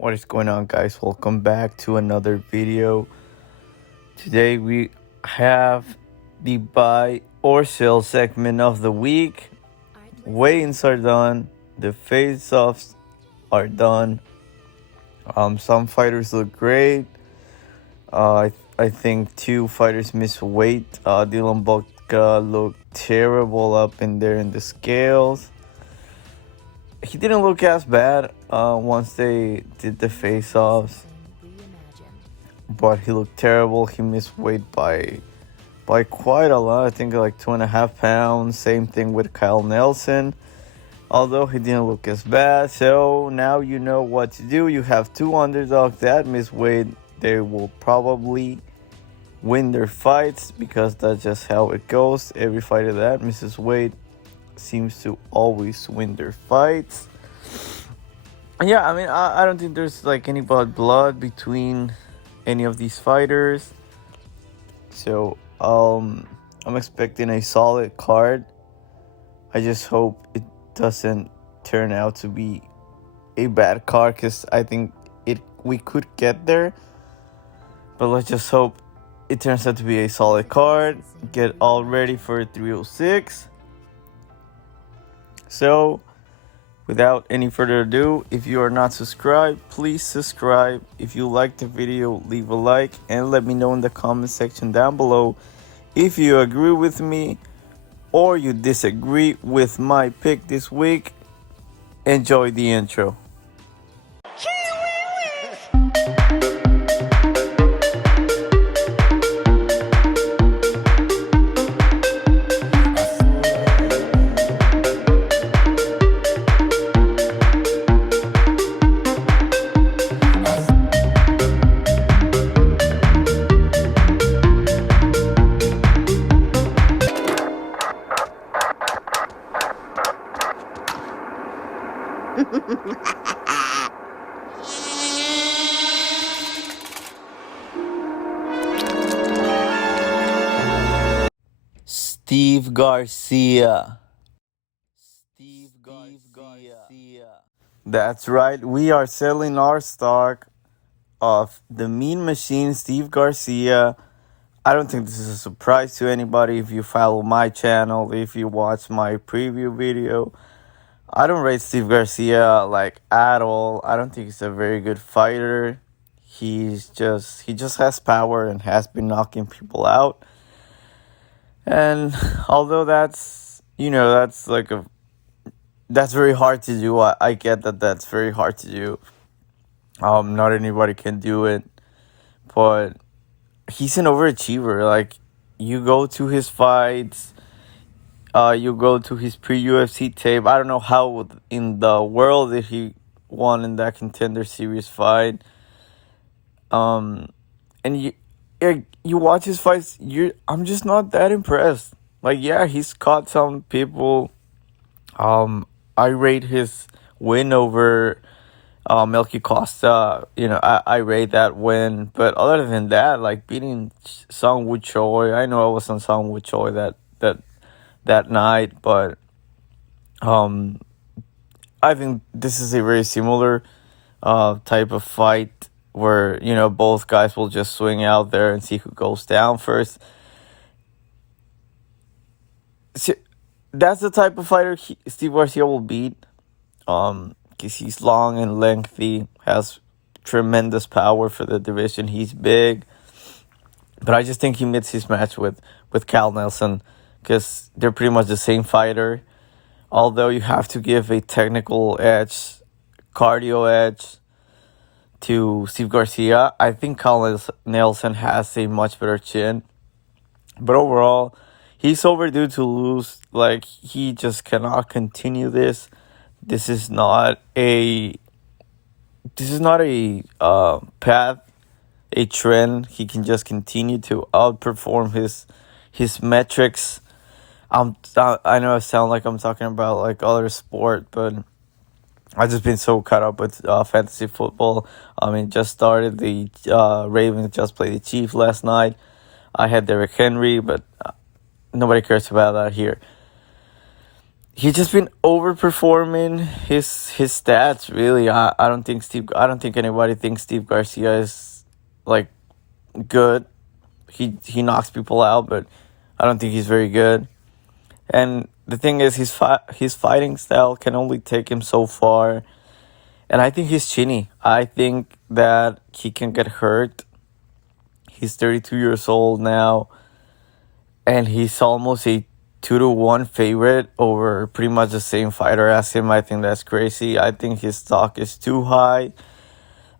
What is going on, guys? Welcome back to another video. Today we have the buy or sell segment of the week. Weigh-ins are done. The face-offs are done. Some fighters look great. I think two fighters missed weight. Dylan Botka looked terrible up in there in the scales. He didn't look as bad once they did the face-offs, but he looked terrible. He missed weight by quite a lot. I think like 2.5 pounds. Same thing with Kyle Nelson, although he didn't look as bad. So now you know what to do. You have two underdogs that miss weight. They will probably win their fights because that's just how it goes. Every fighter that misses weight seems to always win their fights. Yeah, I mean, I don't think there's like any blood between any of these fighters. So I'm expecting a solid card. I just hope it doesn't turn out to be a bad card, because I think we could get there. But let's just hope it turns out to be a solid card. Get all ready for 306. So, without any further ado, if you are not subscribed, please subscribe. If you like the video, leave a like and let me know in the comment section down below if you agree with me or you disagree with my pick this week. Enjoy the intro. Steve Garcia. That's right. We are selling our stock of the Mean Machine, Steve Garcia. I don't think this is a surprise to anybody if you follow my channel, if you watch my preview video. I don't rate Steve Garcia like at all. I don't think he's a very good fighter. He just has power and has been knocking people out. And although that's very hard to do. I get that that's very hard to do. Not anybody can do it, but he's an overachiever. Like, you go to his fights, you go to his pre-UFC tape. I don't know how in the world did he won in that Contender Series fight. And you watch his fights, I'm just not that impressed. Like, yeah, he's caught some people. I rate his win over Melky Costa. I rate that win. But other than that, like beating Sung Woo Choi, I know I was on Sung Woo Choi that night, but I think this is a very similar type of fight where, both guys will just swing out there and see who goes down first. So that's the type of fighter Steve Garcia will beat, because he's long and lengthy, has tremendous power for the division. He's big, but I just think he missed his match with Cal Nelson, because they're pretty much the same fighter. Although you have to give a technical edge, cardio edge to Steve Garcia, I think Kyle Nelson has a much better chin. But overall, he's overdue to lose. Like, he just cannot continue this. This is not a path, a trend. He can just continue to outperform his metrics. I know I sound like I'm talking about like other sport, but I've just been so caught up with fantasy football. I mean, just started. The Ravens just played the Chiefs last night. I had Derrick Henry, but nobody cares about that here. he's just been overperforming his stats. Really, I don't think anybody thinks Steve Garcia is like good. He knocks people out, but I don't think he's very good. And the thing is, his fighting style can only take him so far. And I think he's chinny. I think that he can get hurt. He's 32 years old now, and he's almost a 2-1 favorite over pretty much the same fighter as him. I think that's crazy. I think his stock is too high.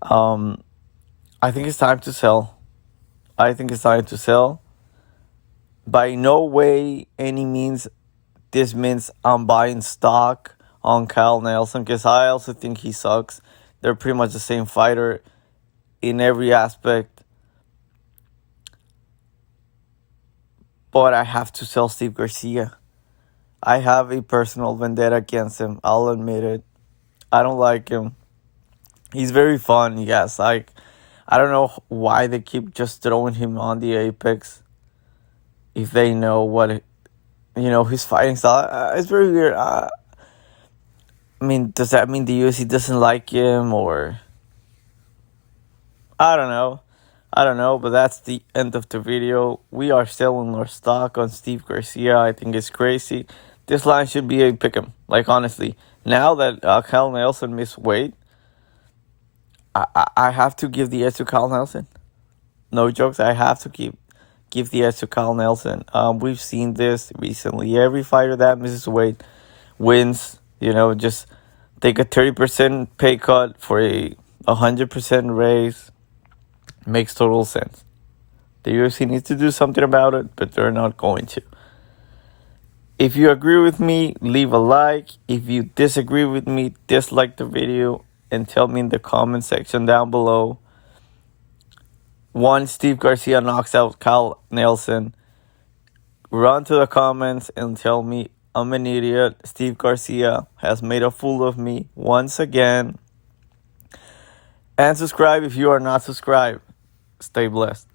I think it's time to sell. I think it's time to sell. By no way, any means, this means I'm buying stock on Kyle Nelson, because I also think he sucks. They're pretty much the same fighter in every aspect. But I have to sell Steve Garcia. I have a personal vendetta against him. I'll admit it. I don't like him. He's very fun, yes. Like, I don't know why they keep just throwing him on the Apex if they know what, his fighting style. It's very weird. I mean, does that mean the UFC doesn't like him, or I don't know. But that's the end of the video. We are selling our stock on Steve Garcia. I think it's crazy. This line should be a pick'em. Like, honestly, now that Kyle Nelson missed weight, I have to give the edge to Kyle Nelson. No jokes. I have to give the edge to Kyle Nelson. We've seen this recently. Every fighter that misses weight wins. Just take a 30% pay cut for a 100% raise. Makes total sense. The UFC needs to do something about it, but they're not going to. If you agree with me, leave a like. If you disagree with me, dislike the video and tell me in the comment section down below. Once Steve Garcia knocks out Kyle Nelson, run to the comments and tell me I'm an idiot. Steve Garcia has made a fool of me once again. And subscribe if you are not subscribed. Stay blessed.